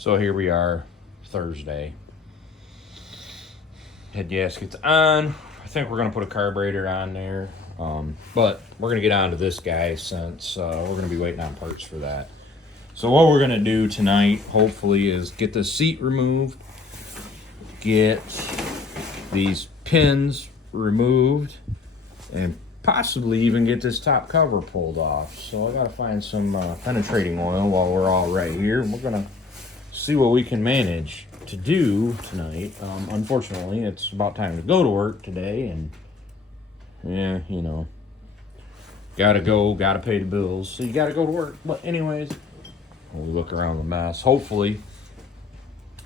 So here we are, Thursday. Head gasket's on. I think we're gonna put a carburetor on there, but we're gonna get on to this guy since we're gonna be waiting on parts for that. So what we're gonna do tonight, hopefully, is get the seat removed, get these pins removed, and possibly even get this top cover pulled off. So I gotta find some penetrating oil while we're all right here. We're gonna see what we can manage to do tonight. Unfortunately, it's about time to go to work today, and yeah, you know, gotta go, gotta pay the bills, so you gotta go to work. But anyways, we'll look around the mess. Hopefully,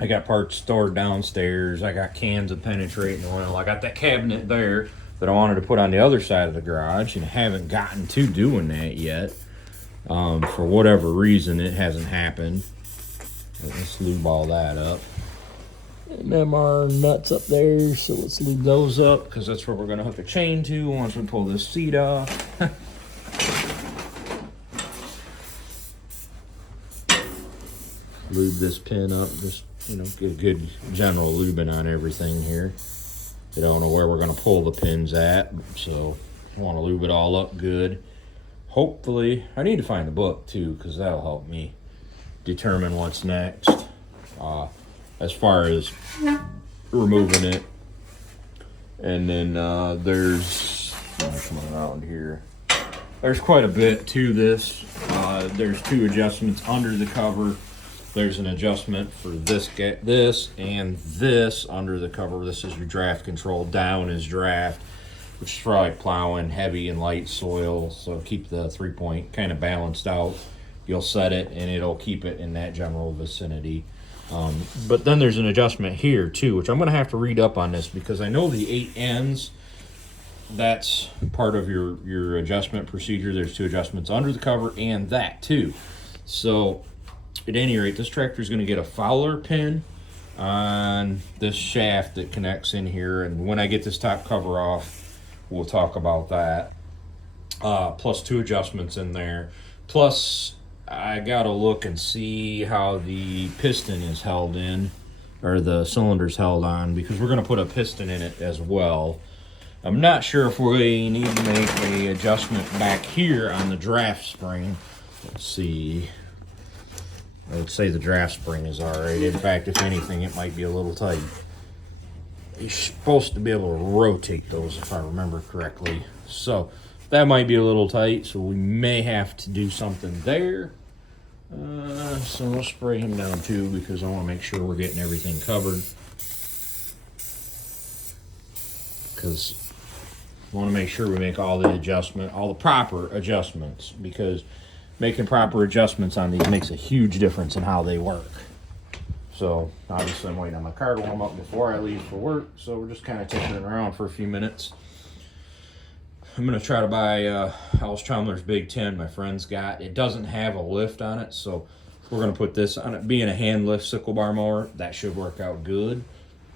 I got parts stored downstairs. I got cans of penetrating oil. I got that cabinet there that I wanted to put on the other side of the garage, and haven't gotten to doing that yet. For whatever reason, it hasn't happened. Let's lube all that up. MMR nuts up there, so let's lube those up, because that's where we're going to hook a chain to once we pull this seat off. Lube this pin up, just, you know, get a good general lubing on everything here. I don't know where we're going to pull the pins at, so I want to lube it all up good. Hopefully, I need to find the book too, because that'll help me determine what's next. As far as removing it. And then there's coming around here. There's quite a bit to this. There's two adjustments under the cover. There's an adjustment for this and this under the cover. This is your draft control. Down is draft, which is for like plowing heavy and light soil. So keep the 3-point kind of balanced out. You'll set it and it'll keep it in that general vicinity. But then there's an adjustment here too, which I'm going to have to read up on this, because I know the 8 ends, that's part of your adjustment procedure. There's two adjustments under the cover and that too. So at any rate, this tractor is going to get a Fowler pin on this shaft that connects in here. And when I get this top cover off, we'll talk about that. Plus two adjustments in there. Plus, I gotta look and see how the piston is held in, or the cylinder's held on, because we're gonna put a piston in it as well. I'm not sure if we need to make an adjustment back here on the draft spring. Let's see. I would say the draft spring is alright. In fact, if anything, it might be a little tight. You're supposed to be able to rotate those, if I remember correctly. So that might be a little tight, so we may have to do something there. So we'll spray him down too, because I want to make sure we're getting everything covered. Because we want to make sure we make all the proper adjustments, because making proper adjustments on these makes a huge difference in how they work. So obviously I'm waiting on my car to warm up before I leave for work, so we're just kind of tinkering around for a few minutes. I'm going to try to buy House Chandler's Big 10 my friend's got. It doesn't have a lift on it, so we're going to put this on it. Being a hand lift sickle bar mower, that should work out good.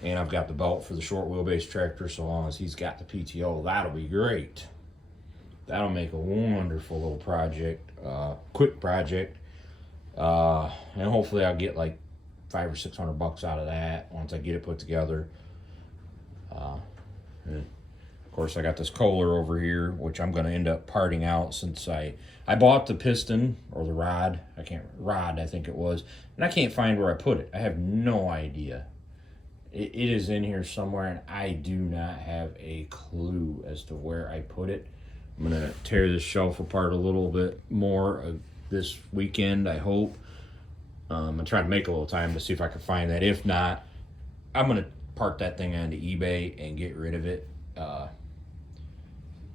And I've got the belt for the short wheelbase tractor, so long as he's got the PTO, that'll be great. That'll make a wonderful little project, quick project. And hopefully I'll get like $500 or $600 out of that once I get it put together. Of course, I got this Kohler over here, which I'm going to end up parting out, since I bought the piston, or the rod. I think it was. And I can't find where I put it. I have no idea. It is in here somewhere, and I do not have a clue as to where I put it. I'm going to tear this shelf apart a little bit more this weekend, I hope. I'm trying to make a little time to see if I can find that. If not, I'm going to park that thing onto eBay and get rid of it.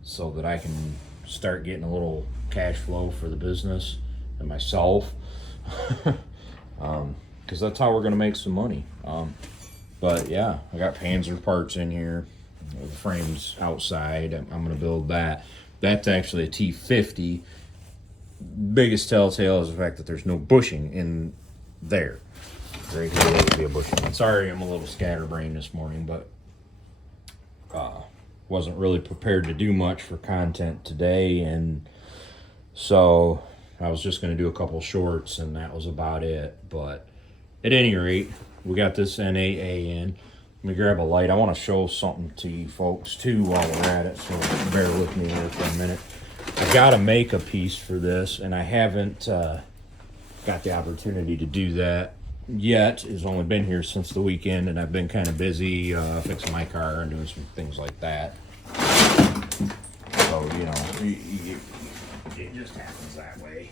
So that I can start getting a little cash flow for the business and myself. Because that's how we're going to make some money. But yeah, I got Panzer parts in here. The frame's outside. I'm going to build that. That's actually a T50. Biggest telltale is the fact that there's no bushing in there. Right here would be a bushing. Sorry, I'm a little scatterbrained this morning, but wasn't really prepared to do much for content today, and so I was just going to do a couple shorts, and that was about it. But at any rate, we got this NAA in. Let me grab a light. I want to show something to you folks too while we're at it, so bear with me here for a minute. I got to make a piece for this, and I haven't got the opportunity to do that yet. It's only been here since the weekend, and I've been kind of busy fixing my car and doing some things like that. So, you know, it just happens that way.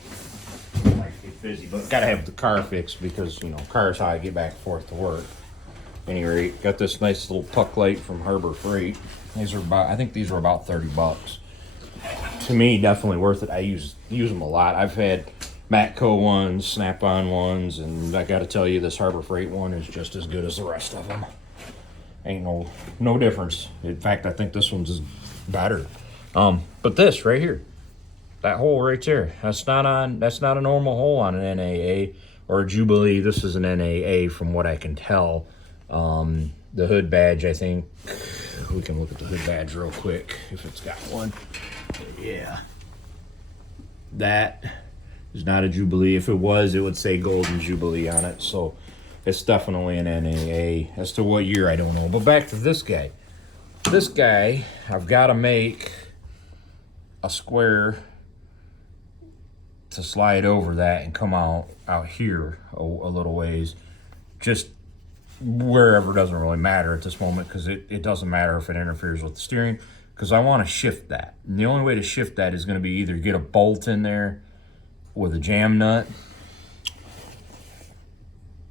Life gets busy, but gotta have the car fixed because, you know, car's how I get back and forth to work. Any rate, got this nice little puck light from Harbor Freight. These are about, I think these were about 30 bucks. To me, definitely worth it. I use them a lot. I've had Matco ones, Snap-on ones, and I gotta tell you, this Harbor Freight one is just as good as the rest of them. Ain't no difference. In fact, I think this one's is better. But this right here, that hole right there, that's not a normal hole on an NAA or a Jubilee. This is an NAA from what I can tell. The hood badge, I think, we can look at the hood badge real quick if it's got one. Yeah. That is not a Jubilee. If it was, it would say Golden Jubilee on it. So it's definitely an NAA. As to what year, I don't know. But back to this guy. This guy, I've got to make a square to slide over that and come out here a little ways. Just wherever, doesn't really matter at this moment, because it doesn't matter if it interferes with the steering, because I want to shift that. And the only way to shift that is going to be either get a bolt in there with a jam nut,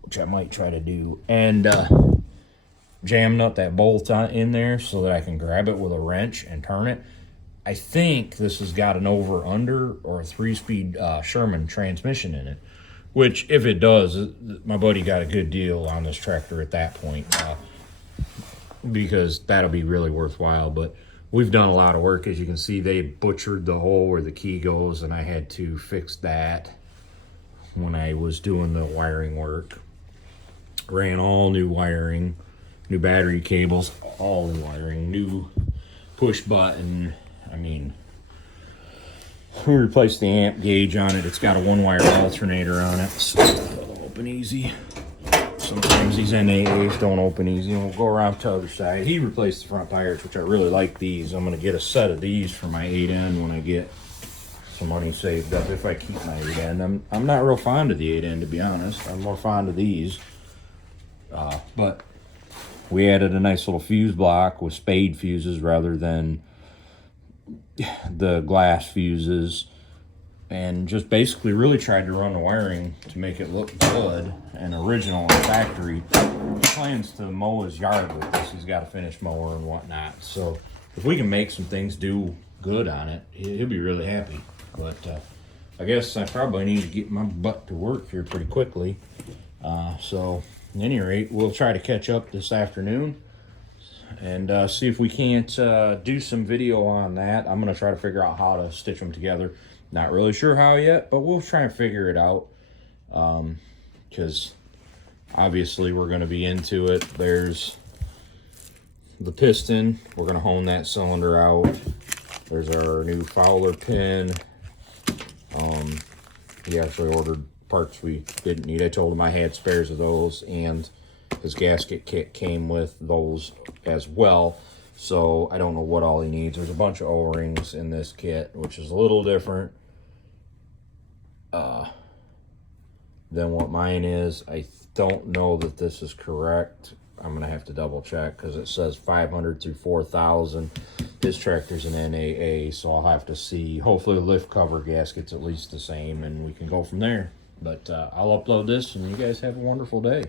which I might try to do, and jam nut that bolt in there so that I can grab it with a wrench and turn it. I think this has got an over-under or a 3-speed Sherman transmission in it, which, if it does, my buddy got a good deal on this tractor at that point, because that'll be really worthwhile. But we've done a lot of work. As you can see, they butchered the hole where the key goes, and I had to fix that when I was doing the wiring work. Ran all new wiring, new battery cables, all new wiring, new push button. I mean, we replaced the amp gauge on it. It's got a 1-wire alternator on it, so it'll open easy. Sometimes these NAAs don't open easy. And we'll go around to the other side. He replaced the front tires, which I really like these. I'm going to get a set of these for my 8N when I get some money saved up, if I keep my 8N. I'm not real fond of the 8N, to be honest. I'm more fond of these. But we added a nice little fuse block with spade fuses rather than the glass fuses, and just basically really tried to run the wiring to make it look good and original and factory. He plans to mow his yard with this. He's got a finished mower and whatnot, so if we can make some things do good on it, he'll be really happy. But I guess I probably need to get my butt to work here pretty quickly, so at any rate, we'll try to catch up this afternoon and see if we can't do some video on that. I'm going to try to figure out how to stitch them together. Not really sure how yet, but we'll try and figure it out, because obviously we're going to be into it. There's the piston. We're going to hone that cylinder out. There's our new Fowler pin. He actually ordered parts we didn't need. I told him I had spares of those, and his gasket kit came with those as well, so I don't know what all he needs. There's a bunch of O-rings in this kit, which is a little different than what mine is. I don't know that this is correct. I'm gonna have to double check because it says 500 through 4,000. His tractor's an NAA, so I'll have to see. Hopefully the lift cover gasket's at least the same, and we can go from there. But I'll upload this, and you guys have a wonderful day.